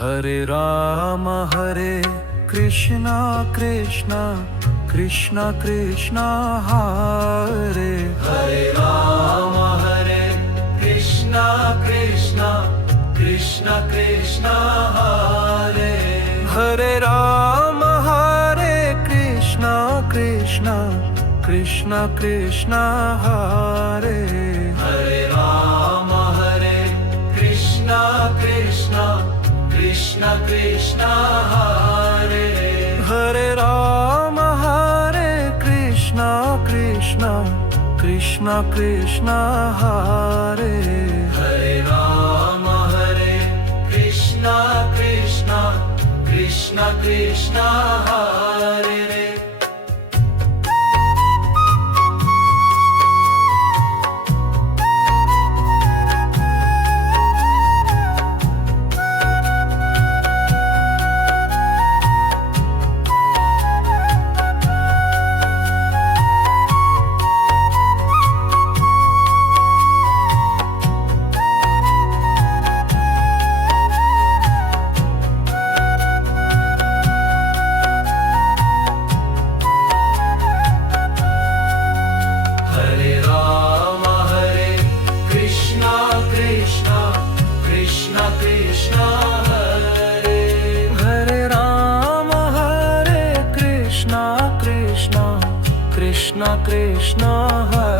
Hare Krishna Krishna Krishna Krishna Hare Hare Ram Hare Krishna Krishna Krishna Krishna Hare Hare Ram Hare Krishna Krishna Krishna Krishna Hare Hare Ram Hare Krishna Krishna Krishna Krishna Hare Hare Ram Hare Krishna Krishna Krishna Krishna Hare Hare Ram Hare Krishna Krishna Krishna Krishna Hare Hare Ram Hare Krishna Krishna Krishna Krishna Hare Hare Ram Hare Krishna Krishna Krishna Krishna Hare